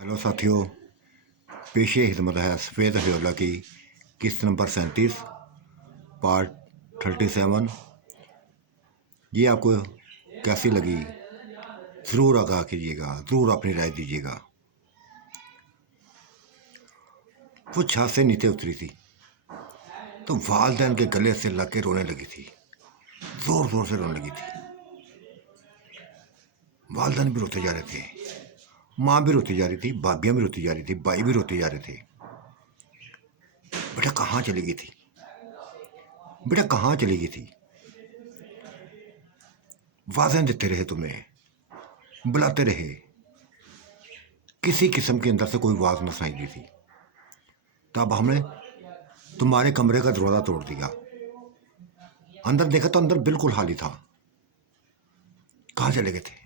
Hello साथियों, पेशे खिदमत है सफ़ेद हयोला की किस्त नंबर 37 पार्ट 37। ये आपको कैसी लगी ज़रूर आगाह कीजिएगा, ज़रूर अपनी राय दीजिएगा। वो छत से नीचे उतरी थी तो वालदैन के गले से लग के रोने लगी थी, ज़ोर ज़ोर से रोने लगी थी। वालदैन भी रोते जा रहे थे, माँ भी रोती जा रही थी, भाभियाँ भी रोती जा रही थी, भाई भी रोते जा रहे थे। बेटा कहाँ चली गई थी, बेटा कहाँ चली गई थी? वाज़ें देते रहे, तुम्हें बुलाते रहे, किसी किस्म के अंदर से कोई आवाज़ न सुनाई दी थी। तब हमने तुम्हारे कमरे का दरवाज़ा तोड़ दिया, अंदर देखा तो अंदर बिल्कुल खाली था। कहाँ चले गए थे?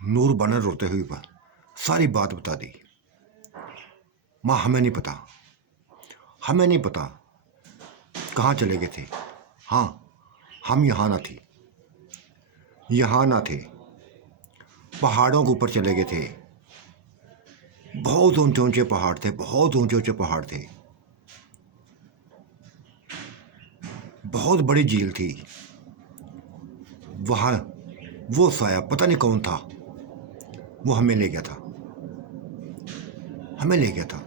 नूर बनर रोते हुए पर सारी बात बता दी। माँ हमें नहीं पता, हमें नहीं पता कहाँ चले गए थे। हाँ, हम यहाँ ना थे, यहाँ ना थे, पहाड़ों के ऊपर चले गए थे। बहुत ऊंचे ऊंचे पहाड़ थे, बहुत ऊंचे ऊंचे पहाड़ थे, बहुत बड़ी झील थी। वहाँ वो साया पता नहीं कौन था, वो हमें ले गया था, हमें ले गया था।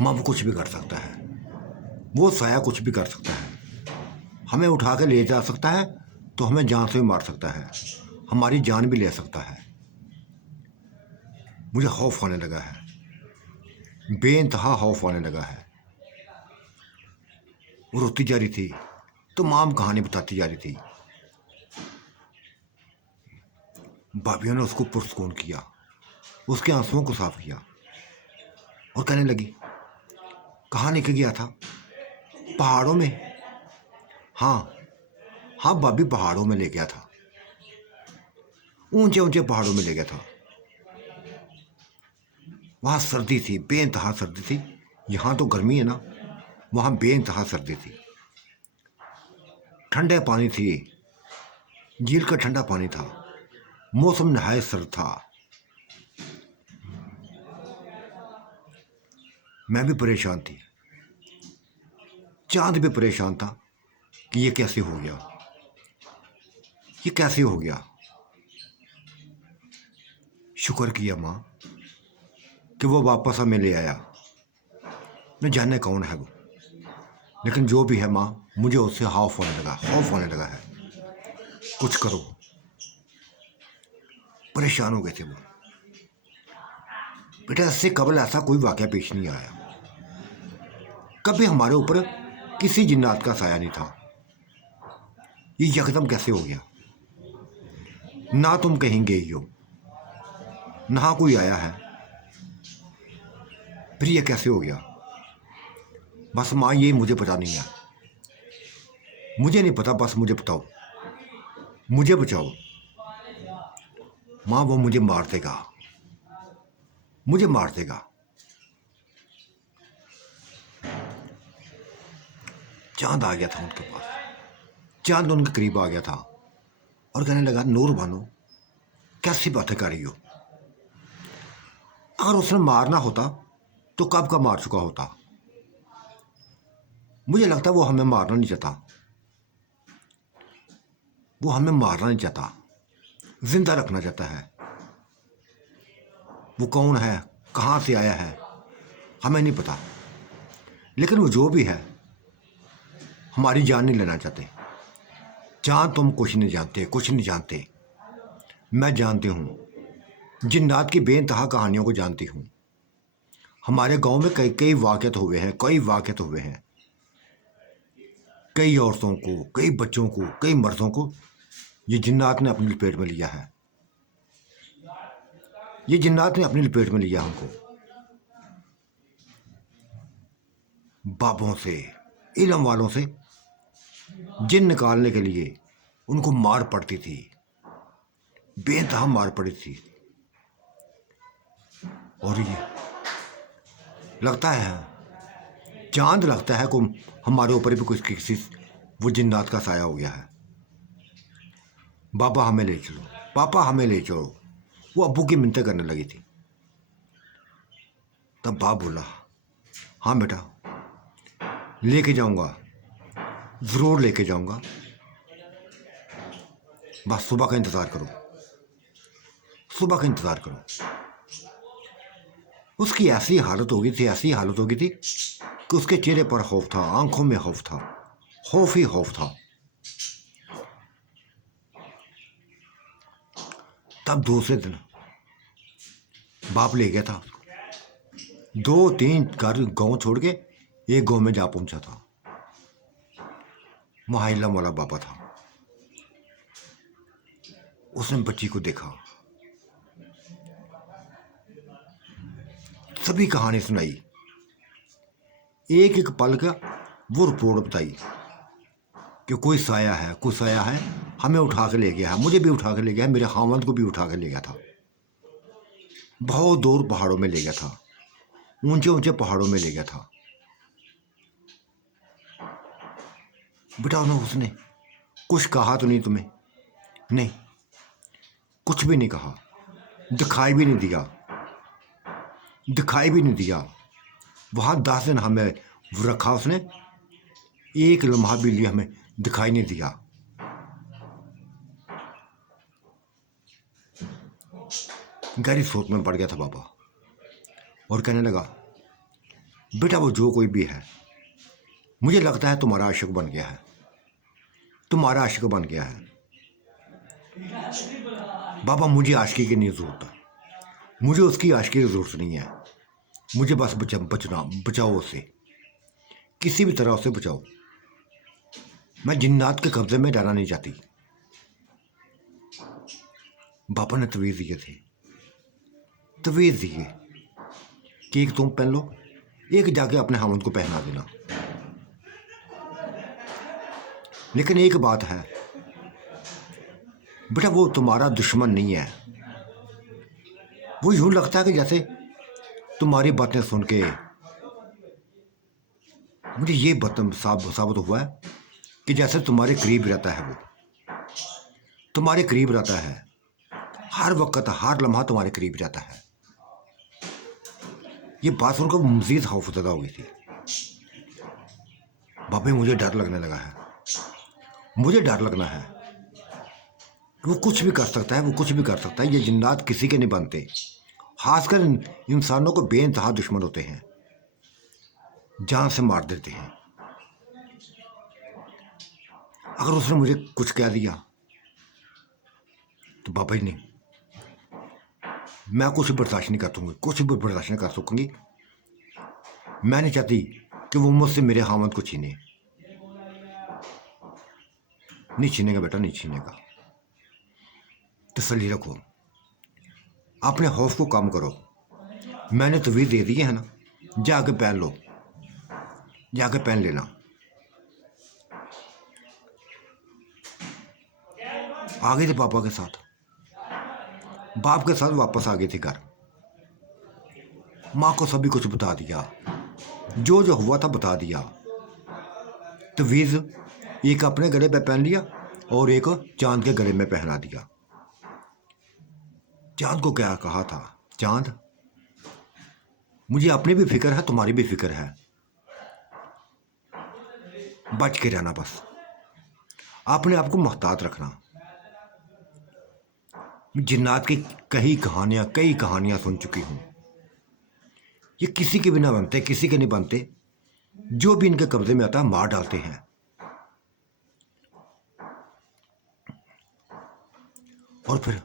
माँ वो कुछ भी कर सकता है, वो साया कुछ भी कर सकता है। हमें उठा के ले जा सकता है तो हमें जान से भी मार सकता है, हमारी जान भी ले सकता है। मुझे खौफ होने लगा है, बेइंतहा खौफ होने लगा है। वो रोती जा रही थी, तमाम कहानी बताती जा रही थी। भाभियों ने उसको पुरस्कून किया, उसके आंसुओं को साफ किया और कहने लगी, कहाँ लेके गया था? पहाड़ों में। हाँ हाँ भाभी, पहाड़ों में ले गया था, ऊंचे ऊंचे पहाड़ों में ले गया था। वहाँ सर्दी थी, बेइंतहा सर्दी थी। यहाँ तो गर्मी है ना, वहाँ बेइंतहा सर्दी थी। ठंडे पानी थी, झील का ठंडा पानी था, मौसम नहायत सर्द था। मैं भी परेशान थी, चांद भी परेशान था कि ये कैसे हो गया, ये कैसे हो गया। शुक्र किया माँ कि वो वापस हमें ले आया। न जाने कौन है वो, लेकिन जो भी है माँ, मुझे उससे खौफ होने लगा, खौफ होने लगा है। कुछ करो। परेशान हो गए थे वो। बेटा इससे कबल ऐसा कोई वाकया पेश नहीं आया, कभी हमारे ऊपर किसी जिन्नात का साया नहीं था। ये यकदम कैसे हो गया? ना तुम कहीं गई हो, ना कोई आया है, फिर ये कैसे हो गया? बस माँ ये मुझे पता नहीं है, मुझे नहीं पता, बस मुझे बताओ, मुझे बचाओ। माँ वो मुझे मार देगा, मुझे मार देगा। चांद आ गया था उनके पास, चांद उनके करीब आ गया था और कहने लगा, नूर बानो कैसी बातें कर रही हो? अगर उसने मारना होता तो कब का मार चुका होता। मुझे लगता है वो हमें मारना नहीं चाहता, वो हमें मारना नहीं चाहता, जिंदा रखना चाहता है। वो कौन है, कहाँ से आया है, हमें नहीं पता, लेकिन वो जो भी है हमारी जान नहीं लेना चाहते। चांद तुम कुछ नहीं जानते, कुछ नहीं जानते। मैं जानती हूँ, जिन्नात की बेइंतहा कहानियों को जानती हूँ। हमारे गांव में कई कई वाक़यात हुए हैं, कई वाक़यात हुए हैं। कई औरतों को, कई बच्चों को, कई मर्दों को ये जिन्नात ने अपनी लपेट में लिया है, ये जिन्नात ने अपनी लपेट में लिया हमको। बाबों से, इल्म वालों से जिन निकालने के लिए उनको मार पड़ती थी, बेइंतहा मार पड़ी थी। और ये लगता है, चांद लगता है को हमारे ऊपर भी कुछ किसी वो जिन्नात का साया हो गया है। बाबा हमें ले चलो, पापा हमें ले चलो। वो अब्बू की मिन्नतें करने लगी थी। तब बाप बोला, हाँ बेटा लेके जाऊंगा, ज़रूर लेके जाऊंगा, बस सुबह का इंतज़ार करो, सुबह का इंतज़ार करो। उसकी ऐसी हालत हो गई थी, ऐसी हालत हो गई थी कि उसके चेहरे पर खौफ था, आंखों में खौफ था, खौफ ही खौफ था। तब दूसरे दिन बाप ले गया था, 2-3 घर गांव छोड़ के एक गांव में जा पहुंचा था। वहां इल्ला मौला बाबा था। उसने बच्ची को देखा, सभी कहानी सुनाई, एक एक पल का वो रिपोर्ट बताई कि कोई साया है, कोई साया है, हमें उठा के ले गया है, मुझे भी उठा के ले गया है, मेरे खामद को भी उठा के ले गया था, बहुत दूर पहाड़ों में ले गया था, ऊंचे ऊंचे पहाड़ों में ले गया था। बेटा उसने कुछ कहा तो नहीं तुम्हें? नहीं, कुछ भी नहीं कहा, दिखाई भी नहीं दिया, दिखाई भी नहीं दिया। वहाँ 10 दिन हमें रखा उसने, एक लम्हा भी लिया हमें दिखाई नहीं दिया। गहरी सोच में पड़ गया था बाबा और कहने लगा, बेटा वो जो कोई भी है, मुझे लगता है तुम्हारा आशिक बन गया है, तुम्हारा आशिक बन गया है। बाबा मुझे आशिकी की नहीं ज़रूरत है, मुझे उसकी आशिकी की ज़रूरत नहीं है, मुझे बस बचाओ उससे, किसी भी तरह उससे बचाओ, मैं जिन्नात के कब्जे में रहना नहीं चाहती। बाबा ने तवीज़ दिए थे, तवीज़ दिए कि एक तुम पहन लो, एक जाके अपने हामद को पहना देना। लेकिन एक बात है बेटा, वो तुम्हारा दुश्मन नहीं है। वो यूं लगता है कि जैसे तुम्हारी बातें सुन के मुझे ये साबित हुआ है कि जैसे तुम्हारे करीब रहता है, वो तुम्हारे करीब रहता है, हर वक्त हर लम्हा तुम्हारे करीब रहता है। ये बात सुनकर मजीद खौफजदा हो गई थी। बाबा मुझे डर लगने लगा है, मुझे डर लगना है, वो कुछ भी कर सकता है, वो कुछ भी कर सकता है। ये जिन्नात किसी के नहीं बनते, खासकर इंसानों को बेइंतहा दुश्मन होते हैं, जान से मार देते हैं। अगर उसने मुझे कुछ कह दिया तो बाबा जी ने, मैं कुछ बर्दाश्त नहीं कर सकूँगी, कुछ भी बर्दाश्त नहीं कर सकूँगी। मैं नहीं चाहती कि वो मुझसे मेरे हामद को छीने। नहीं छीनेगा बेटा, नहीं छीनेगा। तसल्ली रखो, अपने खौफ को कम करो। मैंने तवीज़ दे दी है ना, जाके पहन लो, जाके पहन लेना। आ गए थे पापा के साथ, बाप के साथ वापस आ गए थे घर। माँ को सभी कुछ बता दिया, जो जो हुआ था बता दिया। तवीज़ एक अपने गले पे पहन लिया और एक चांद के गले में पहना दिया। चांद को क्या कहा था, चांद मुझे अपनी भी फिक्र है, तुम्हारी भी फिक्र है, बच के रहना, बस अपने आप को मुहतात रखना। जिन्नात की कई कहानियां सुन चुकी हूं, ये किसी के भी ना बनते, किसी के नहीं बनते, जो भी इनके कब्जे में आता है मार डालते हैं। और फिर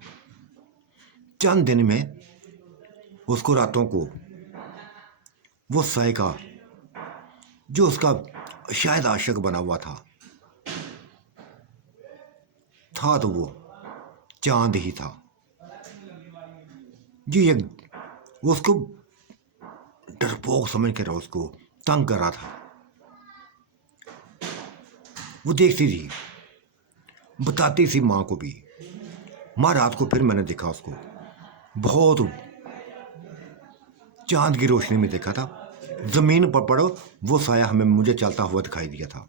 चंद दिन में उसको रातों को वो साए का, जो उसका शायद आशिक बना हुआ था तो वो चांद ही था जी। ये उसको डरपोक समझ कर उसको तंग कर रहा था। वो देखती थी, बताती थी माँ को भी। माँ रात को फिर मैंने देखा उसको, बहुत चांद की रोशनी में देखा था, जमीन पर पड़ो वो साया हमें मुझे चलता हुआ दिखाई दिया था।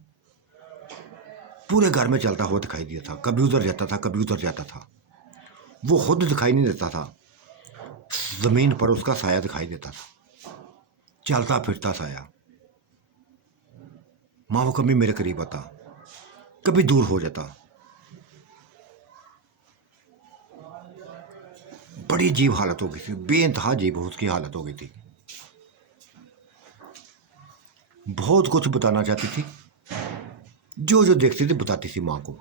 पूरे घर में चलता हुआ दिखाई दिया था। कभी उधर जाता था, कभी उधर जाता था। वो खुद दिखाई नहीं देता था, जमीन पर उसका साया दिखाई देता था, चलता फिरता साया। माँ वो कभी मेरे करीब आता, कभी दूर हो जाता। बड़ी अजीब हालत हो गई थी, बेइंतहा अजीब उसकी हालत हो गई थी। बहुत कुछ बताना चाहती थी, जो जो देखती थी बताती थी माँ को,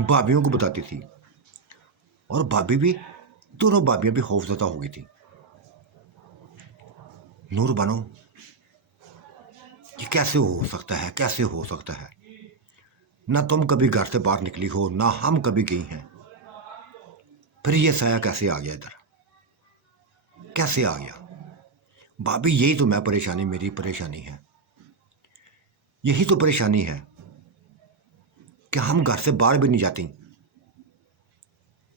भाभीियों को बताती थी। और भाभी भी, दोनों भाभियां भी खौफजदा हो गई थी। नूर बानो, ये कैसे हो सकता है, कैसे हो सकता है? ना तुम कभी घर से बाहर निकली हो, ना हम कभी गई हैं, फिर ये साया कैसे आ गया इधर, कैसे आ गया? भाभी यही तो मैं परेशानी, मेरी परेशानी है, यही तो परेशानी है कि हम घर से बाहर भी नहीं जाती,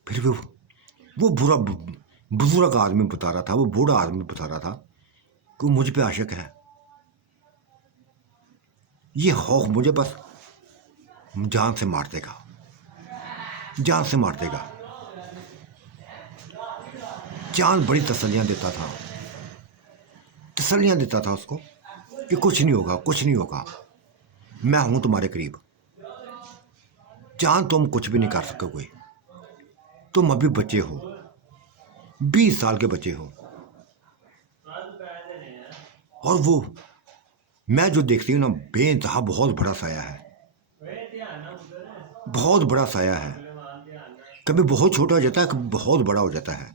फिर भी वो बुरा बुजुर्ग आदमी बता रहा था, वो बूढ़ा आदमी बता रहा था कि वो मुझ पे आशिक है। ये खौफ मुझे बस जान से मार देगा, जान से मार देगा। चांद बड़ी तसल्लियां देता था, तसल्लियां देता था उसको कि कुछ नहीं होगा, कुछ नहीं होगा, मैं हूं तुम्हारे करीब। चांद तुम कुछ भी नहीं कर सकोगे, तुम अभी बच्चे हो, 20 साल के बच्चे हो। और वो मैं जो देखती हूँ ना, बेइंतहा बहुत बड़ा साया है, बहुत बड़ा साया है। कभी बहुत छोटा हो जाता है, कभी बहुत बड़ा हो जाता है।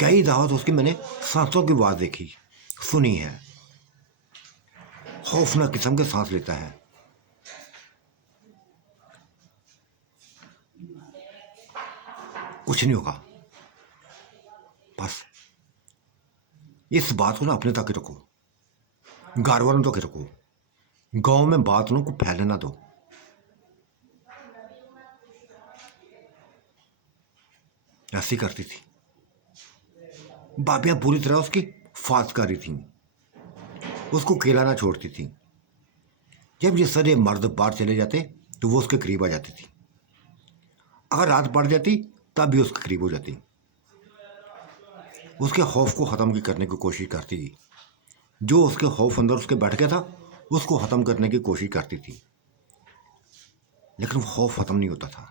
कई दफा तो उसकी मैंने सांसों की आवाज देखी, सुनी है। खौफनाक किस्म के सांस लेता है। कुछ नहीं होगा, बस इस बात को ना अपने तक ही रखो, घर वालों तक ही रखो, गांव में बात को फैलने ना दो। ऐसी करती थी भाभियां, पूरी तरह उसकी फासकारी थी, उसको अकेला ना छोड़ती थी। जब ये सारे मर्द बाहर चले जाते तो वो उसके करीब आ जाती थी, अगर रात पड़ जाती तब भी उसके करीब हो जाती, उसके खौफ को ख़त्म करने की कोशिश करती थी। जो उसके खौफ अंदर उसके बैठ गया था, उसको ख़त्म करने की कोशिश करती थी, लेकिन वो खौफ ख़त्म नहीं होता था।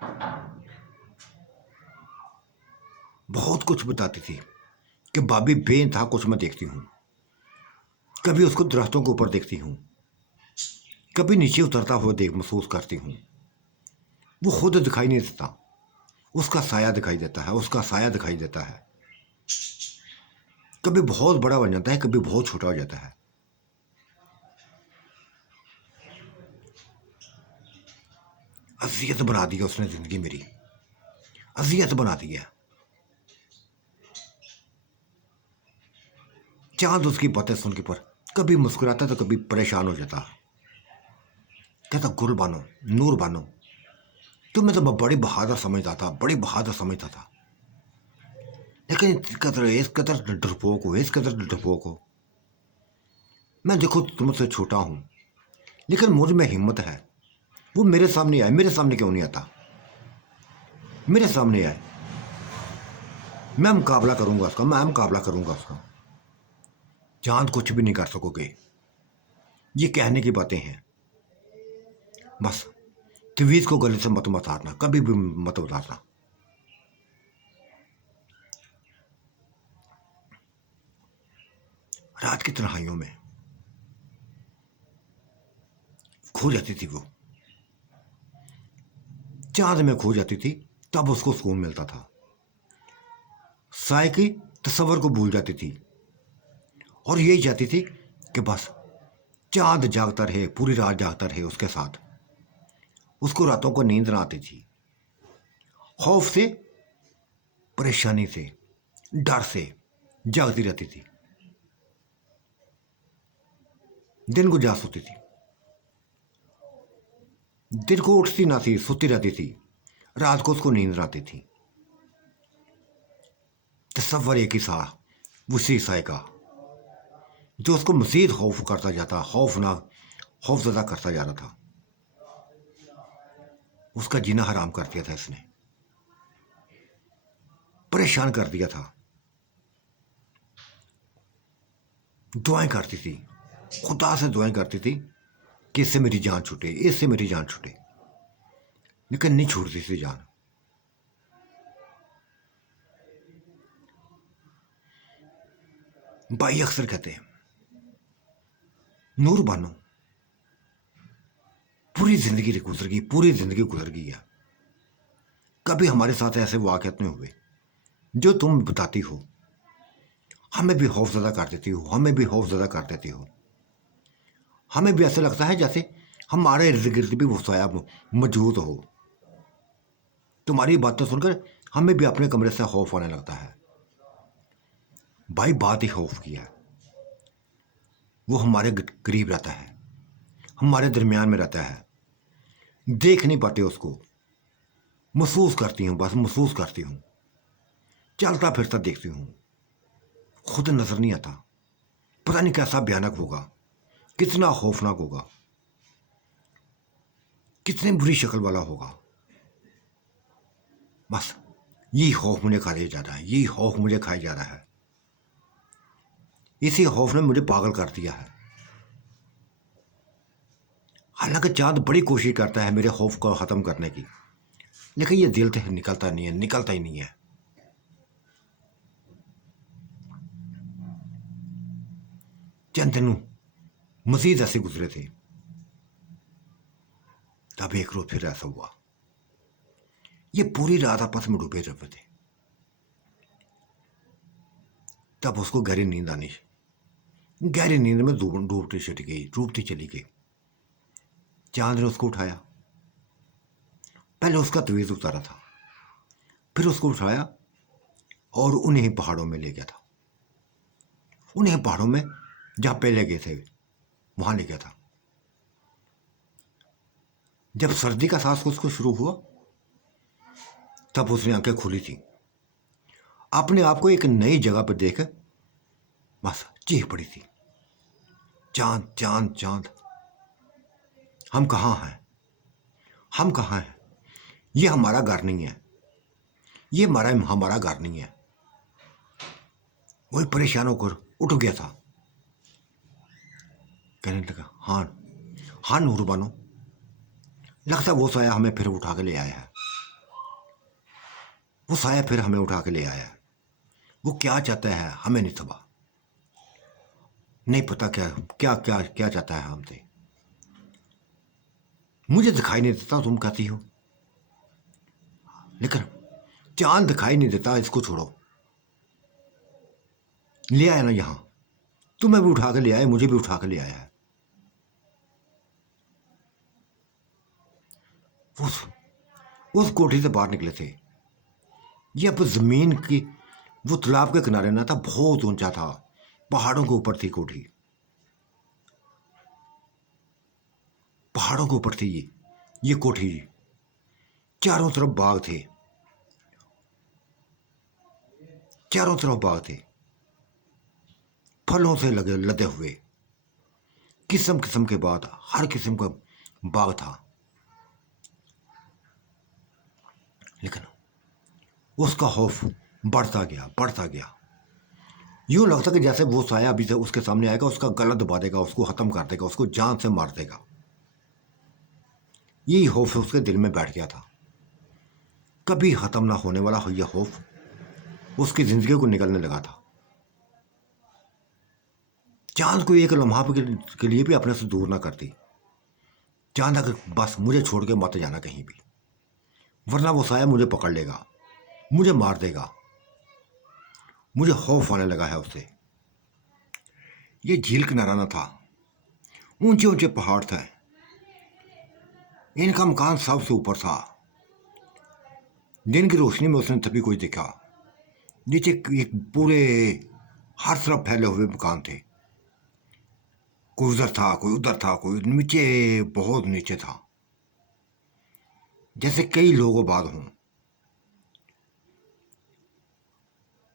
बहुत कुछ बताती थी कि भाभी बेइंतहा कुछ मैं देखती हूँ। कभी उसको दरख्तों के ऊपर देखती हूँ, कभी नीचे उतरता हुआ देख महसूस करती हूँ। वो खुद दिखाई नहीं देता, उसका साया दिखाई देता है, उसका साया दिखाई देता है। कभी बहुत बड़ा बन जाता है, कभी बहुत छोटा हो जाता है। अजियत बना दिया उसने जिंदगी मेरी, अजियत बना दिया। चांद उसकी बातें सुन के पर कभी मुस्कुराता तो कभी परेशान हो जाता। कहता गुल बानो, नूर बानो, तुम्हें तो मैं बड़ी बहादुर समझता था, बड़ी बहादुर समझता था, लेकिन इस कदर डरपोक हो, इस कदर डरपोक हो। मैं देखो तुमसे छोटा हूं, लेकिन मुझ में हिम्मत है। वो मेरे सामने आए, मेरे सामने क्यों नहीं आता? मेरे सामने आए, मैं मुकाबला करूंगा उसका, मैं मुकाबला करूंगा उसका। चांद कुछ भी नहीं कर सकोगे, ये कहने की बातें हैं बस। तवीज को गले से मत उतारना, कभी भी मत उतारना। रात की तन्हाइयों में खो जाती थी वो, चांद में खो जाती थी, तब उसको सुकून मिलता था। साय की तस्वर को भूल जाती थी और यही चाहती थी कि बस चांद जागता रहे, पूरी रात जागता रहे उसके साथ। उसको रातों को नींद ना आती थी, खौफ से, परेशानी से, डर से जागती रहती थी। दिन को जा सोती थी, दिन को उठती ना थी, सोती रहती थी, रात को उसको नींद ना आती थी। तस्वर एक ही सा, उसी साय का, जो उसको मजीद खौफ करता जाता, खौफनाक, खौफजदा करता जा रहा था। उसका जीना हराम कर दिया था इसने, परेशान कर दिया था। दुआएं करती थी, खुदा से दुआएं करती थी कि इससे मेरी जान छूटे, इससे मेरी जान छूटे, लेकिन नहीं छूटती थी जान। भाई अक्सर कहते हैं, नूर बानो पूरी जिंदगी गुजर गई, पूरी जिंदगी गुजर गई है, कभी हमारे साथ ऐसे वाकयात नहीं हुए जो तुम बताती हो। हमें भी खौफजदा कर देती हो, हमें भी खौफजदा कर देती हो। हमें भी ऐसा लगता है जैसे हमारे इर्द गिर्द भी वो साया मौजूद हो। तुम्हारी बातें सुनकर हमें भी अपने कमरे से खौफ आने लगता है। भाई बात ही खौफ की है, वो हमारे करीब रहता है, हमारे दरमियान में रहता है, देख नहीं पाते उसको, महसूस करती हूँ, बस महसूस करती हूँ, चलता फिरता देखती हूँ, खुद नजर नहीं आता। पता नहीं कैसा भयानक होगा, कितना खौफनाक होगा, कितनी बुरी शक्ल वाला होगा। बस यही खौफ मुझे खाया जा रहा है, यही खौफ मुझे खाया जा रहा है। इसी खौफ ने मुझे पागल कर दिया है। हालांकि चांद बड़ी कोशिश करता है मेरे खौफ को ख़त्म करने की, लेकिन ये दिल से निकलता नहीं है, निकलता ही नहीं है। चंद दिन मजीद ऐसे गुजरे थे, तब एक रोज फिर ऐसा हुआ। ये पूरी रात आपस में डूबे रहे थे, तब उसको गहरी नींद आनी, गहरी नींद में डूबती चली गई, डूबती चली गई। चांद ने उसको उठाया, पहले उसका तवीज़ उतारा था, फिर उसको उठाया और उन्हीं पहाड़ों में ले गया था, उन्हीं पहाड़ों में जहाँ पहले गए थे वहाँ ले गया था। जब सर्दी का सांस उसको शुरू हुआ, तब उसने आंखें खुली थी, अपने आप को एक नई जगह पर देख बस चीख पड़ी थी, चांद चांद चांद, हम कहाँ हैं, हम कहाँ हैं, ये हमारा घर नहीं है, ये हमारा घर नहीं है। वही परेशान होकर उठ गया था, कहने लगा, हाँ हाँ नूर बानो, लगता वो साया हमें फिर उठा के ले आया है, वो साया फिर हमें उठा के ले आया है। वो क्या चाहता है हमें नहीं पता, नहीं पता क्या क्या क्या क्या चाहता है हमसे। मुझे दिखाई नहीं देता तुम कहती हो, लेकिन चांद दिखाई नहीं देता, इसको छोड़ो, ले आया ना यहां, तुम्हें भी उठा के ले आया, मुझे भी उठा के ले आया है। उस कोठी से बाहर निकले थे, ये अब जमीन की, वो तालाब के किनारे ना था, बहुत ऊंचा था, पहाड़ों के ऊपर थी कोठी, पहाड़ों के ऊपर थी ये कोठी। चारों तरफ बाग थे, चारों तरफ बाग थे, फलों से लगे लदे हुए, किस्म किस्म के बाग, हर किस्म का बाग था। लेकिन उसका खौफ बढ़ता गया, बढ़ता गया। यूं लगता कि जैसे वो साया अभी से उसके सामने आएगा, उसका गला दबा देगा, उसको खत्म कर देगा, उसको जान से मार देगा। यही खौफ उसके दिल में बैठ गया था, कभी खत्म ना होने वाला यह खौफ उसकी जिंदगी को निकलने लगा था। चांद को एक लम्हा के लिए भी अपने से दूर ना करती। चांद अगर बस मुझे छोड़ के मत जाना कहीं भी, वरना वो साया मुझे पकड़ लेगा, मुझे मार देगा। मुझे खौफ आने लगा है उससे। ये झील किनारा ना था, ऊंचे ऊंचे पहाड़ थे, इनका मकान सबसे ऊपर था। दिन की रोशनी में उसने तभी कुछ देखा, नीचे एक पूरे हर तरफ फैले हुए मकान थे, कोई उधर था, कोई उधर था, कोई नीचे, बहुत नीचे था, जैसे कई लोग आबाद हों।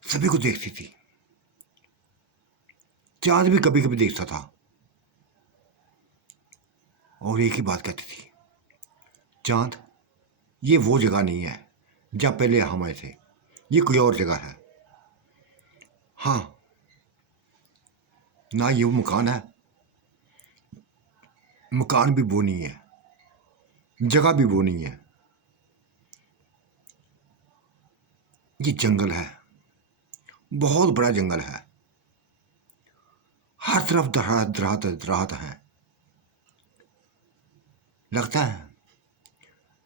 सभी को देखती थी, चांद भी कभी कभी देखता था और एक ही बात कहती थी, चांद ये वो जगह नहीं है जहाँ पहले हम आए थे, ये कोई और जगह है। हाँ, ना ये वो मकान है, मकान भी वो नहीं है, जगह भी वो नहीं है, ये जंगल है, बहुत बड़ा जंगल है, हर तरफ दराहत दराहत दराहत है।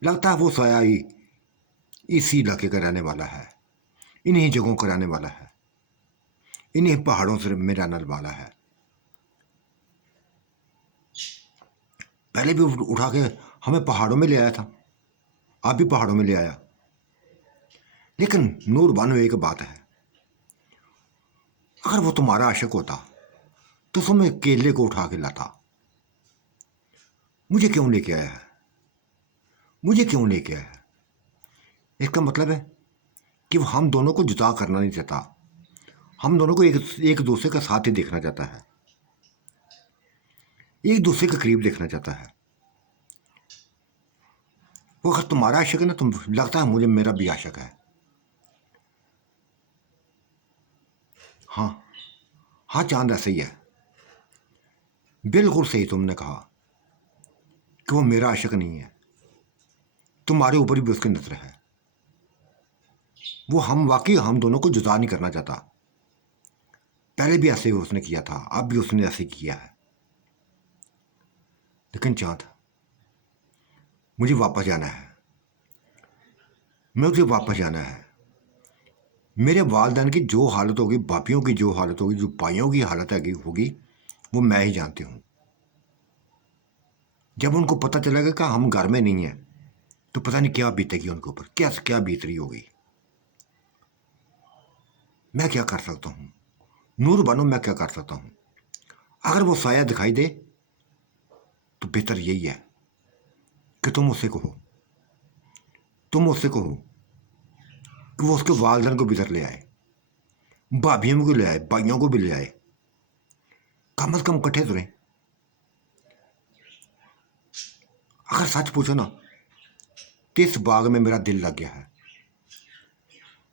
लगता है वो साया ही इसी इलाके का रहने वाला है, इन्हीं जगहों का रहने वाला है, इन्हीं पहाड़ों से में रहने वाला है। पहले भी उठा के हमें पहाड़ों में ले आया था, आप भी पहाड़ों में ले आया। लेकिन नूर बानो, एक बात है, अगर वो तुम्हारा आशिक होता तो तुम्हें केले को उठा के लाता। मुझे क्यों लेके आया है? मुझे क्यों लेके आया है? इसका मतलब है कि वो हम दोनों को जुदा करना नहीं चाहता, हम दोनों को एक दूसरे का साथ ही देखना चाहता है, एक दूसरे के करीब देखना चाहता है। वो अगर तुम्हारा आशिक है ना, तुम लगता है मुझे मेरा भी आशिक है। हाँ हाँ, चांद ऐसे ही है, बिल्कुल सही तुमने कहा कि वो मेरा आशिक नहीं है, तुम्हारे ऊपर भी उसकी नजर है। वो हम वाकई हम दोनों को जुदा नहीं करना चाहता। पहले भी ऐसे ही उसने किया था, अब भी उसने ऐसे किया है। लेकिन चांद, मुझे वापस जाना है, मुझे वापस जाना है। मेरे वालदैन की जो हालत होगी, बापियों की जो हालत होगी, जो भाइयों की हालत होगी, वो मैं ही जानती हूँ। जब उनको पता चलेगा कि हम घर में नहीं हैं, तो पता नहीं क्या बीतेगी उनके ऊपर, क्या क्या बीत रही होगी। मैं क्या कर सकता हूँ नूर बानो, मैं क्या कर सकता हूँ? अगर वो साया दिखाई दे तो बेहतर यही है कि तुम उससे कहो कि वो उसके वालदैन को भी इधर ले आए, भाभियों को ले आए, भाइयों को भी ले आए, कम से कम इकट्ठे तो रहें। अगर सच पूछो ना, तो इस बाग में मेरा दिल लग गया है।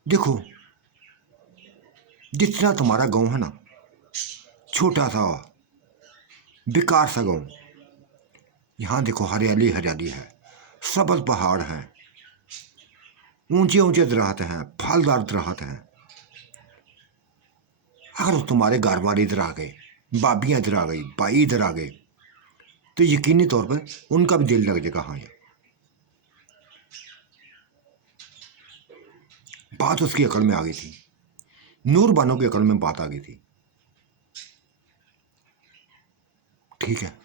देखो, जितना तुम्हारा गांव है ना, छोटा सा बेकार सा गांव, यहाँ देखो हरियाली हरियाली है, सबज पहाड़ हैं, ऊंचे ऊंचे दरख्त हैं, फलदार दरख्त हैं। अगर तुम्हारे घर वाले इधर आ गए, भाभियाँ इधर आ गई, भाई इधर आ गए, तो यकीनी तौर पर उनका भी दिल लग जाएगा। हाँ, ये बात उसकी अकल में आ गई थी, नूर बानो की अकल में बात आ गई थी। ठीक है,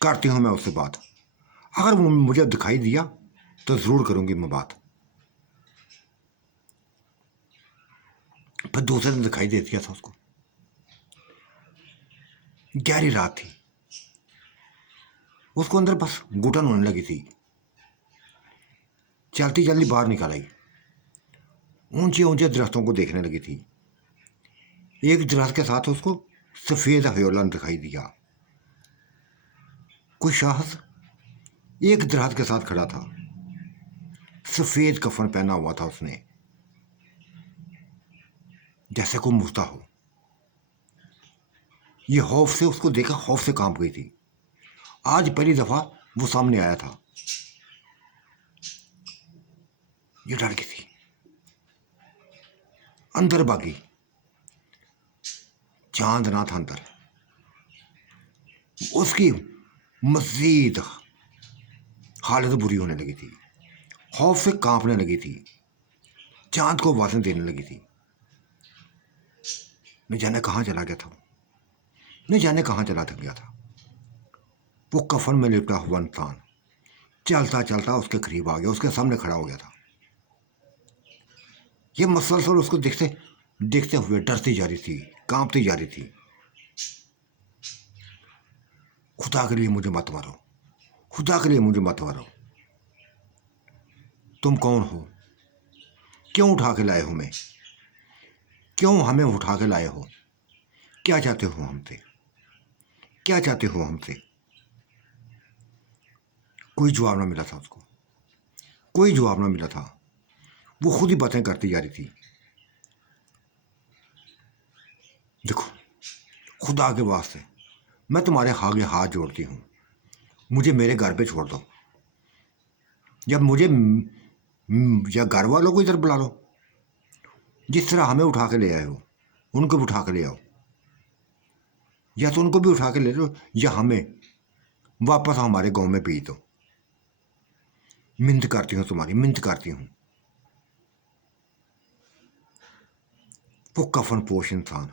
करती हूँ मैं उससे बात। अगर वो मुझे दिखाई दिया तो ज़रूर करूँगी मैं बात। फिर दूसरे दिन दिखाई दे दिया था उसको, गहरी रात थी, उसको अंदर बस घुटन होने लगी थी। चलती जल्दी बाहर निकल आई, ऊंचे ऊंचे दरख्तों को देखने लगी थी। एक दरख्त के साथ उसको सफ़ेद हयोला दिखाई दिया। कोई शख्स एक दरख्त के साथ खड़ा था, सफ़ेद कफन पहना हुआ था उसने, जैसे कोई मुर्दा हो। ये खौफ से, उसको देखा खौफ से कांप गई थी। आज पहली दफ़ा वो सामने आया था, ये डर गई थी, अंदर भागी। चांद ना था अंदर, उसकी मजीद हालत बुरी होने लगी थी, खौफ से कांपने लगी थी, चांद को आवाज़ें देने लगी थी। न जाने कहाँ चला गया था, न जाने कहाँ चला गया था। वो कफन में लिपटा हुआ इंसान चलता चलता उसके करीब आ गया, उसके सामने खड़ा हो गया था। ये मसलसल उसको देखते देखते हुए डरती जा रही थी, कांपती जा रही थी। खुदा के लिए मुझे मत मारो, खुदा के लिए मुझे मत मारो। तुम कौन हो? क्यों उठा के लाए हो मैं? क्यों हमें उठा के लाए हो? क्या चाहते हो हमसे? क्या चाहते हो हमसे? कोई जवाब ना मिला था उसको। कोई जवाब ना मिला था। वो खुद ही बातें करती जा रही थी। देखो, खुदा के वास्ते मैं तुम्हारे आगे हाथ जोड़ती हूँ, मुझे मेरे घर पे छोड़ दो, या मुझे या घर वालों को इधर बुला लो। जिस तरह हमें उठा के ले आए हो उनको भी उठा के ले आओ, या तो उनको भी उठा के ले लो या हमें वापस हमारे गांव में भेज दो। मिन्नत करती हूँ तुम्हारी, मिन्नत करती हूँ। वो कफन पोश इंसान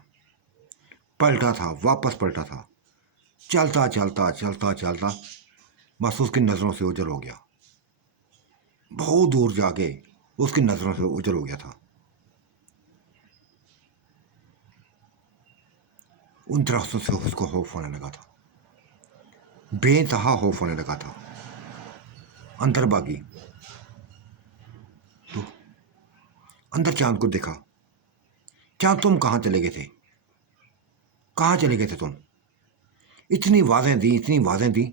पलटा था, वापस पलटा था, चलता चलता चलता चलता बस उसकी नज़रों से ओझल हो गया। बहुत दूर जाके उसकी नज़रों से ओझल हो गया था। उन दरख्तों से उसको खौफ होने लगा था, बेतहा खौफ होने लगा था। अंदर भागी तो अंदर चांद को देखा। चांद, तुम कहाँ चले गए थे? कहाँ चले गए थे तुम? इतनी आवाज़ें दी, इतनी आवाज़ें दी,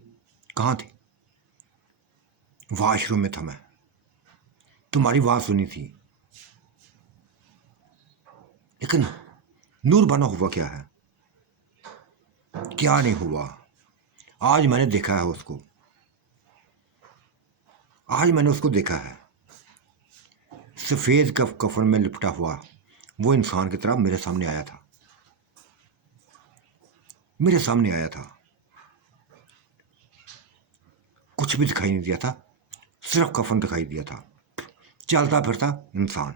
कहाँ थे? वाशरूम में था मैं, तुम्हारी आवाज़ सुनी थी। लेकिन नूर बना हुआ क्या है? क्या नहीं हुआ? आज मैंने देखा है उसको, आज मैंने उसको देखा है। सफ़ेद कफन में लिपटा हुआ वो इंसान की तरह मेरे सामने आया था, मेरे सामने आया था। कुछ भी दिखाई नहीं दिया था, सिर्फ कफन दिखाई दिया था। चलता फिरता इंसान,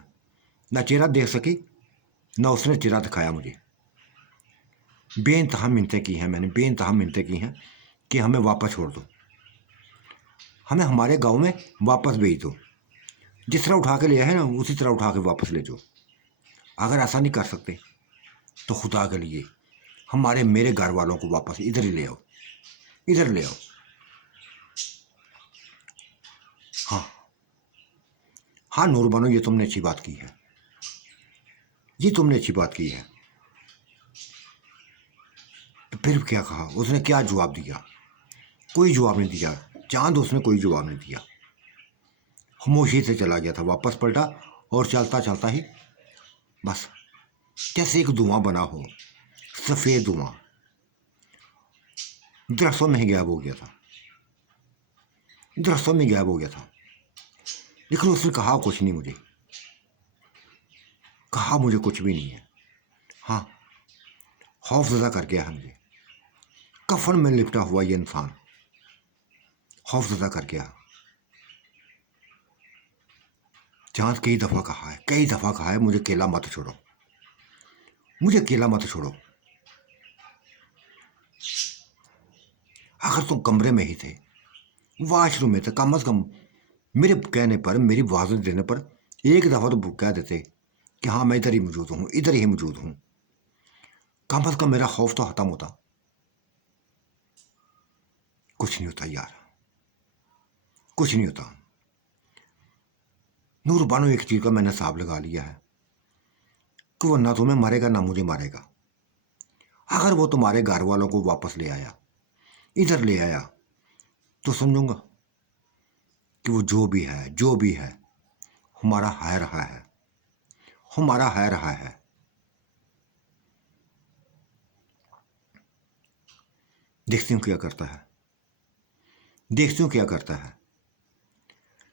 ना चेहरा देख सकी ना उसने चेहरा दिखाया मुझे। बेइंतहा मिन्नतें की हैं मैंने, बेइंतहा मिन्नतें की हैं कि हमें वापस छोड़ दो, हमें हमारे गांव में वापस भेज दो। जिस तरह उठा के लिया है ना उसी तरह उठा के वापस ले जाओ। अगर ऐसा नहीं कर सकते तो खुदा के लिए हमारे मेरे घर वालों को वापस इधर ही ले आओ, इधर ले आओ। हाँ हाँ नूर बानो, ये तुमने अच्छी बात की है, ये तुमने अच्छी बात की है। तो फिर क्या कहा उसने, क्या जवाब दिया? कोई जवाब नहीं दिया चांद, उसने कोई जवाब नहीं दिया। खामोशी से चला गया था, वापस पलटा और चलता चलता ही बस जैसे एक धुआं बना हो, सफ़ेद धुआं दरख्तों में ही गायब हो गया था, दरख्तों में गायब हो गया था। लेकिन उसने कहा कुछ नहीं मुझे, कहा मुझे कुछ भी नहीं है। हाँ, खौफज़दा कर गया है मुझे। कफन में लिपटा हुआ ये इंसान खौफज़दा कर गया। चांद कई दफ़ा कहा है, कई दफ़ा कहा है, मुझे अकेला मत छोड़ो, मुझे अकेला मत छोड़ो। अगर तुम कमरे में ही थे, वाशरूम में थे, कम अज़ कम मेरे कहने पर, मेरी आवाज़ देने पर एक दफ़ा तो कह देते कि हाँ मैं इधर ही मौजूद हूँ, इधर ही मौजूद हूँ। कम अज़ कम मेरा खौफ तो ख़त्म होता। कुछ नहीं होता यार, कुछ नहीं होता। नूर बानो, एक चीज़ का मैंने हिसाब लगा लिया है कि वो ना तुम्हें मारेगा ना मुझे मारेगा। अगर वो तुम्हारे घर वालों को वापस ले आया, इधर ले आया, तो समझूंगा कि वो जो भी है, जो भी है हमारा है रहा है, हमारा है रहा है। देखती हूँ क्या करता है, देखती हूँ क्या करता है।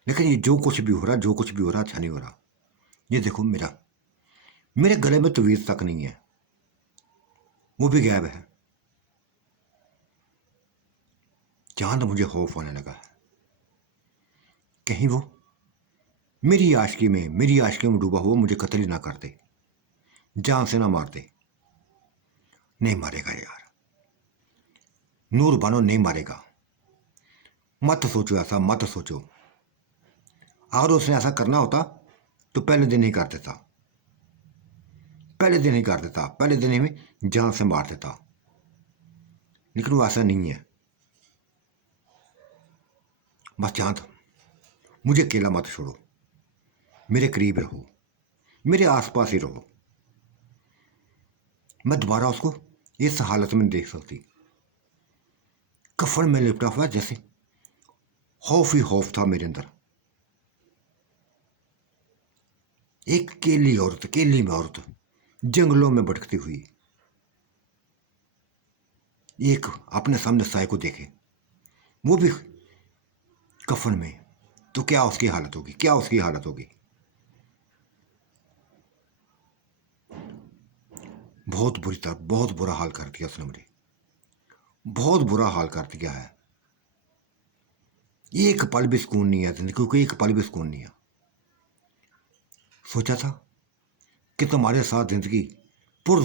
लेकिन ये जो कुछ भी हो रहा, जो कुछ भी हो रहा अच्छा नहीं हो रहा। ये देखो, मेरे गले में तवीज़ तक नहीं है, वो भी गायब है। चांद, मुझे खौफ होने लगा है कहीं वो मेरी आशिकी में डूबा हुआ मुझे कत्ल ही ना कर दे, जान से ना मार दे। नहीं मारेगा यार, नूर बानो नहीं मारेगा। मत सोचो ऐसा, मत सोचो। अगर उसने ऐसा करना होता तो पहले दिन ही कर देता, पहले दिन ही कर देता, पहले दिन ही में जान से मार देता। लेकिन वो ऐसा नहीं है। बस चांद, मुझे अकेला मत छोड़ो, मेरे करीब रहो, मेरे आसपास ही रहो। मैं दोबारा उसको इस हालत में देख सकती, कफन में लिपटा हुआ, जैसे खौफ ही खौफ था मेरे अंदर। एक अकेली औरत, अकेली में औरत जंगलों में भटकती हुई एक अपने सामने साय को देखे, वो भी कफन में, तो क्या उसकी हालत होगी, क्या उसकी हालत होगी। बहुत बुरी तरह, बहुत बुरा हाल कर दिया उसने मुझे, बहुत बुरा हाल कर दिया है। एक पल भी सुकून नहीं है जिंदगी को, एक पल भी सुकून नहीं है। सोचा था कि तुम्हारे साथ जिंदगी पुर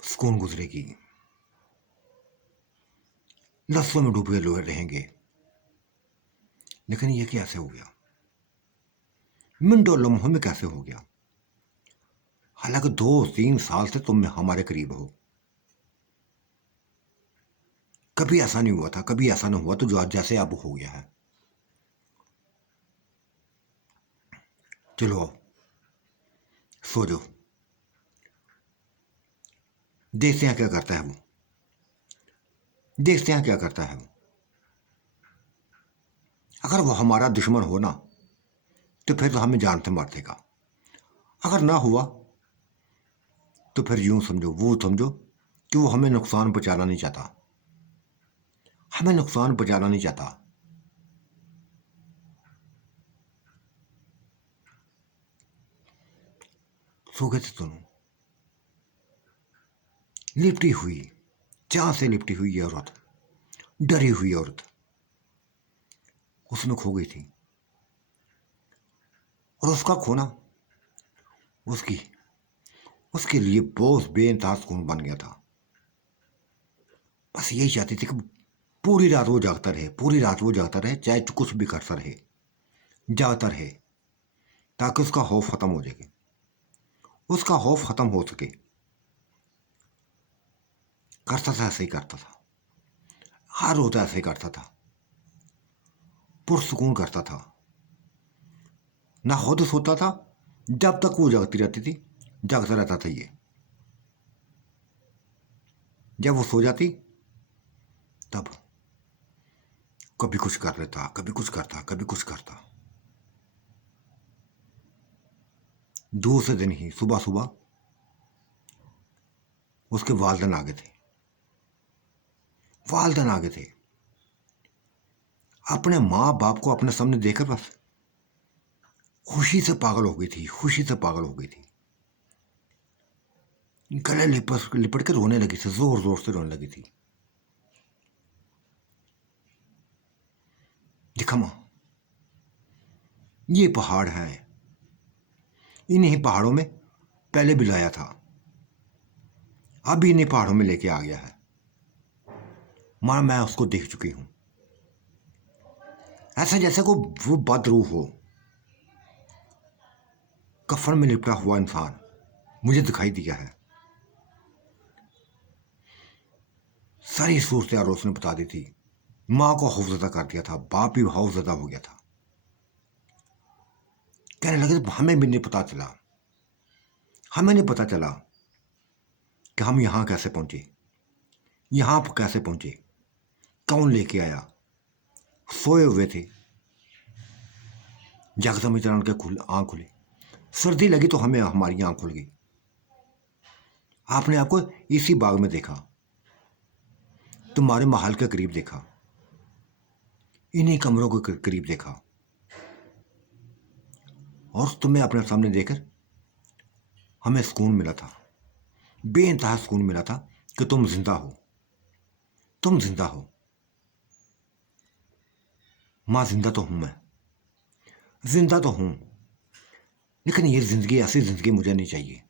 सुकून गुजरेगी, लफ्जों में डूबे लोहे रहेंगे, लेकिन ये कैसे हो गया, मिनटों लम्हों में कैसे हो गया। हालांकि 2-3 साल से तुम हमारे करीब हो, कभी ऐसा नहीं हुआ था, कभी ऐसा नहीं हुआ, तो जो आज जैसे अब हो गया है। चलो आओ, सो जाओ, देखते हैं क्या करता है वो, देखते हैं क्या करता है वो। अगर वो हमारा दुश्मन हो ना, तो फिर तो हमें जान से मार देगा। अगर ना हुआ तो फिर यूं समझो, वो समझो कि वो हमें नुकसान पहुंचाना नहीं चाहता, हमें नुकसान पहुंचाना नहीं चाहता। सो गए थे दोनों, लिपटी हुई, चाह से लिपटी हुई ये औरत, डरी हुई औरत उसमें खो गई थी। और उसका खोना उसकी उसके लिए बहुत बेइंतहा सुकून बन गया था। बस यही चाहती थी कि पूरी रात वो जागता रहे, पूरी रात वो जागता रहे, चाहे कुछ भी करता रहे, जागता रहे, ताकि उसका खौफ खत्म हो जाए, उसका खौफ खत्म हो सके। करता था, ऐसे ही करता था, हर रोज ऐसे ही करता था, पुरसुकून करता था, ना खुद सोता था, जब तक वो जागती रहती थी, जागता रहता था ये। जब वो सो जाती तब कभी कुछ कर लेता, कभी कुछ करता, कभी कुछ करता। दूसरे दिन ही सुबह सुबह उसके वालदन आ गए थे, वालदन आ गए थे। अपने माँ बाप को अपने सामने देखकर बस खुशी से पागल हो गई थी, खुशी से पागल हो गई थी। गले लिपट लिपट के रोने लगी थी, जोर जोर से रोने लगी थी। देखा माँ, ये पहाड़ है, इन्हीं पहाड़ों में पहले भी लाया था, अभी इन्हीं पहाड़ों में लेके आ गया है। माँ मैं उसको देख चुकी हूं, ऐसा जैसे को वो बदरूह हो, कफन में लिपटा हुआ इंसान मुझे दिखाई दिया है। सारी सूरत यार उसने बता दी थी। माँ को खौफजदा कर दिया था, बाप भी खौफजदा हो गया था। कहने लगे हमें भी नहीं पता चला, हमें नहीं पता चला कि हम यहां कैसे पहुंचे, यहां पर कैसे पहुंचे, कौन लेके आया। सोए हुए थे, जागता में चरण के आंख खुली, सर्दी लगी तो हमें हमारी आंख खुल गई। आपने आपको इसी बाग में देखा, तुम्हारे महल के करीब देखा, इन्हीं कमरों के करीब देखा, और तुम्हें अपने सामने देखकर हमें सुकून मिला था, बेइंतहा सुकून मिला था कि तुम जिंदा हो, तुम जिंदा हो। माँ जिंदा तो हूं मैं, जिंदा तो हूं, लेकिन ये जिंदगी, ऐसी जिंदगी मुझे नहीं चाहिए।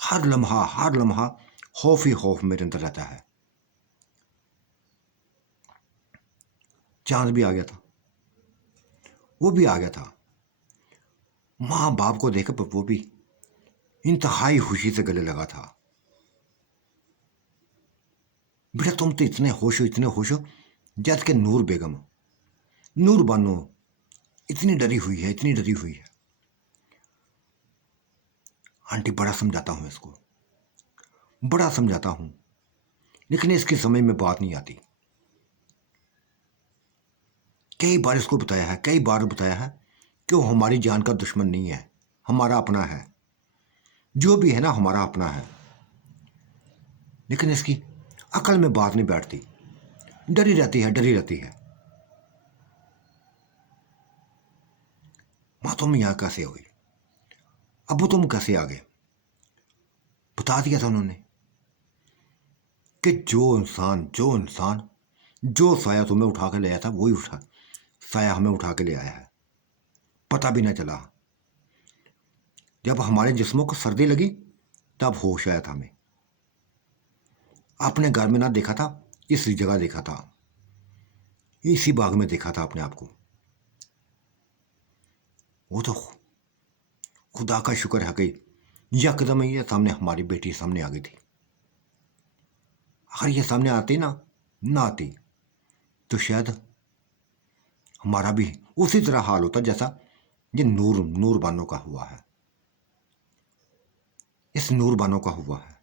हर लम्हा खौफ ही खौफ मेरे अंदर रहता है। चांद भी आ गया था, वो भी आ गया था। माँ बाप को देखकर वो भी इंतहाई खुशी से गले लगा था। बेटा तुम तो इतने खुश हो, इतने खुश हो, जैसे कि नूर बेगम, नूर बानो इतनी डरी हुई है, इतनी डरी हुई है। आंटी बड़ा समझाता हूं इसको, बड़ा समझाता हूं, लेकिन इसकी समझ में बात नहीं आती। कई बार इसको बताया है, कई बार बताया है कि वो हमारी जान का दुश्मन नहीं है, हमारा अपना है, जो भी है ना हमारा अपना है। लेकिन इसकी अकल में बात नहीं बैठती, डरी रहती है, डरी रहती है। माँ तुम यहाँ कैसे हो गई, अबू तुम कैसे आ गए? बता दिया था उन्होंने कि जो इंसान जो साया तुम्हें उठा के ले आया था वही साया हमें उठा के ले आया है। पता भी ना चला, जब हमारे जिस्मों को सर्दी लगी तब होश आया था हमें। आपने घर में ना देखा था, इस जगह देखा था, इसी बाग में देखा था अपने आप को। वो तो खुदा का शुक्र है कि यकदम ही ये सामने हमारी बेटी सामने आ गई थी। अगर ये सामने आती ना आती तो शायद हमारा भी उसी तरह हाल होता जैसा ये नूर बानो का हुआ है, इस नूर बानो का हुआ है।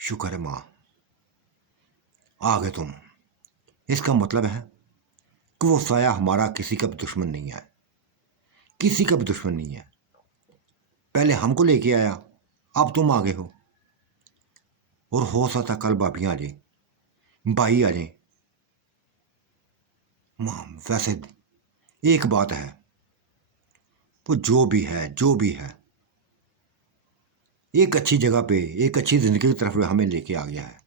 शुक्र है माँ आ गए तुम। इसका मतलब है कि वो साया हमारा किसी का भी दुश्मन नहीं है, किसी का भी दुश्मन नहीं है। पहले हमको लेके आया, अब तुम आ गए हो। और हो सकता कल भाभियाँ आ जाए, भाई आ जाए। माँ वैसे एक बात है, वो जो भी है एक अच्छी जगह पे, एक अच्छी जिंदगी की तरफ हमें लेके आ गया है।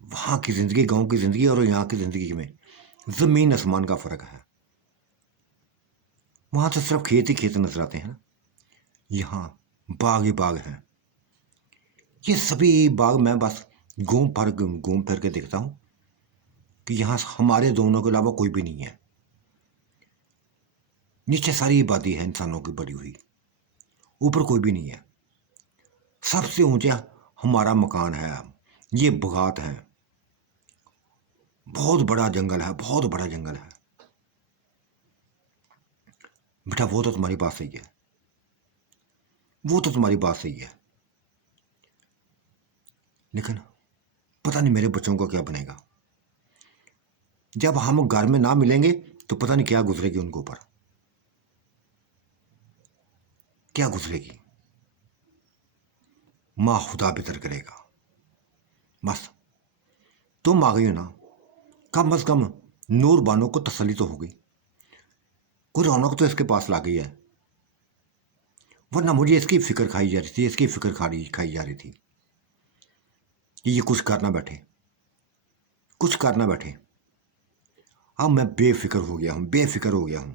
वहाँ की जिंदगी, गांव की जिंदगी और यहाँ की जिंदगी में जमीन आसमान का फर्क है। वहाँ तो सिर्फ खेत ही खेत नजर आते हैं ना, यहाँ बाग ही बाग हैं। ये सभी बाग मैं बस घूम फिर के देखता हूँ कि यहाँ हमारे दोनों के अलावा कोई भी नहीं है। नीचे सारी आबादी है इंसानों की बड़ी हुई, ऊपर कोई भी नहीं है। सबसे ऊंचा हमारा मकान है, ये बगात है। बहुत बड़ा जंगल है, बहुत बड़ा जंगल है। बेटा वो तो तुम्हारी बात सही है, वो तो तुम्हारी बात सही है, लेकिन पता नहीं मेरे बच्चों का क्या बनेगा। जब हम घर में ना मिलेंगे तो पता नहीं क्या गुजरेगी उनके ऊपर, क्या गुजरेगी। माँ खुदा बेहतर करेगा। बस तुम आ गई हो ना, कम से कम नूर बानो को तसल्ली तो हो गई, कोई रौनक तो इसके पास ला गई है। वरना मुझे इसकी फिक्र खाई जा रही थी, इसकी फिक्र खाई जा रही थी कि ये कुछ करना बैठे, कुछ करना बैठे। अब मैं बेफिक्र हो गया हूं, बेफिक्र हो गया हूं।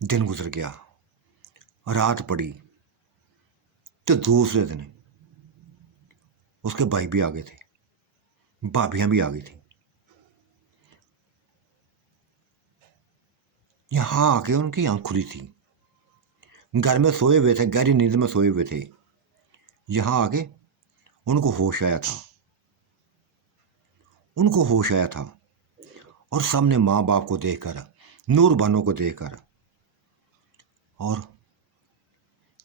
दिन गुजर गया, रात पड़ी, तो दूसरे दिन उसके भाई भी आ गए थे, भाभियां भी आ गई थी। यहां आके उनकी आंख खुली थी, घर में सोए हुए थे, गहरी नींद में सोए हुए थे। यहां आके उनको होश आया था, उनको होश आया था। और सामने माँ बाप को देखकर, नूर बानो को देखकर और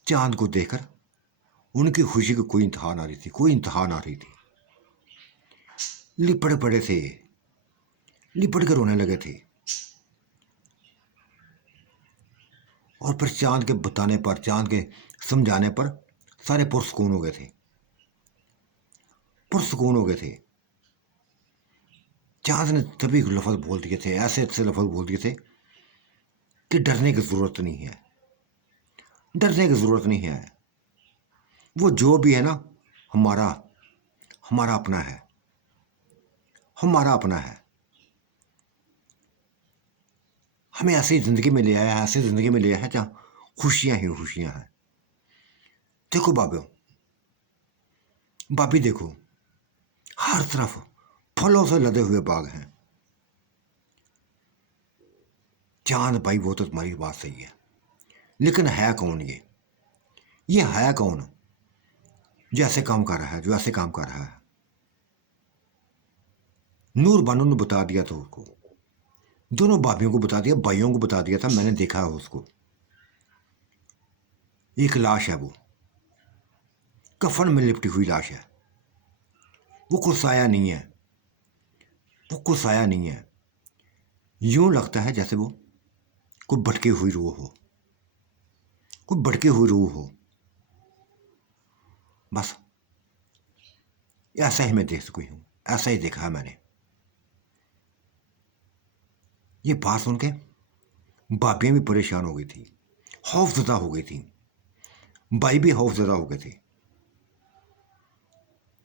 चांद को देखकर उनकी खुशी की कोई इंतहा ना रही थी, कोई इंतहा ना रही थी। लिपट पड़े थे, लिपट कर रोने लगे थे। और फिर चांद के बताने पर, चांद के समझाने पर सारे पुरस्कून हो गए थे, पुरस्कून हो गए थे। चांद ने तभी लफ्ज बोल दिए थे, ऐसे ऐसे लफ्ज बोल दिए थे कि डरने की जरूरत नहीं है, डरने की जरूरत नहीं है। वो जो भी है ना हमारा, हमारा अपना है, हमारा अपना है। हमें ऐसी जिंदगी में ले आया है, ऐसी जिंदगी में ले आया है जहाँ खुशियां ही खुशियां हैं। देखो बाबू, भाभी देखो, हर तरफ फलों से लदे हुए बाग हैं। चांद भाई वो तो तुम्हारी बात सही है, लेकिन है कौन ये है कौन जो ऐसे काम कर रहा है, जो ऐसे काम कर रहा है? नूर बानो ने बता दिया था उसको, दोनों भाभीियों को बता दिया, भाइयों को बता दिया था, मैंने देखा है उसको। एक लाश है, वो कफन में लिपटी हुई लाश है। वो कुछ साया नहीं है, वो कुछ साया नहीं है। यूं लगता है जैसे वो कोई भटकी हुई रूह हो, कोई भटकी हुई रूह हो। बस ऐसा ही मैं देख चुकी हूँ, ऐसा ही देखा है मैंने। ये बात सुन के भाभियाँ भी परेशान हो गई थी, खौफजदा हो गई थी, भाई भी खौफजदा हो गए थे।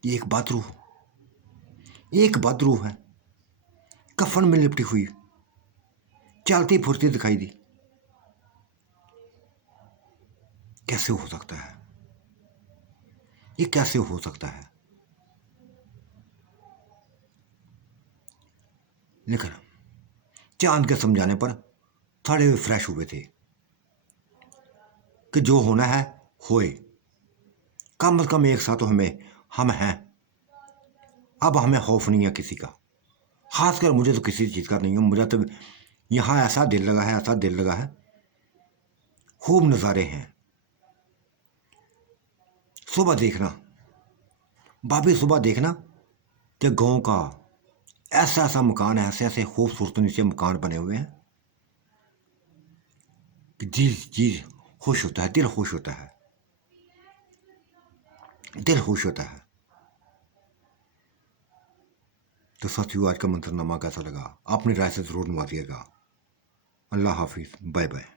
ये एक बदरूह है, कफन में लिपटी हुई, चलती फुरती दिखाई दी। कैसे हो सकता है? ये कैसे हो सकता है? लेकिन चांद के समझाने पर थोड़े हुए फ्रेश हुए थे कि जो होना है होए, कम से कम एक साथ तो हम हैं। अब हमें खौफ नहीं है किसी का, खासकर मुझे तो किसी चीज़ का नहीं है। मुझे तो यहाँ ऐसा दिल लगा है, ऐसा दिल लगा है, खूब नज़ारे हैं। सुबह देखना भाभी, सुबह देखना कि गांव का ऐसा ऐसा मकान है, ऐसे ऐसे खूबसूरत नीचे मकान बने हुए हैं कि जी जी खुश होता है, दिल खुश होता है, दिल खुश होता है। तो साथियों, आज का मंत्रनामा कैसा लगा? अपनी राय से ज़रूर नवाजिएगा। अल्लाह हाफिज़, बाय बाय।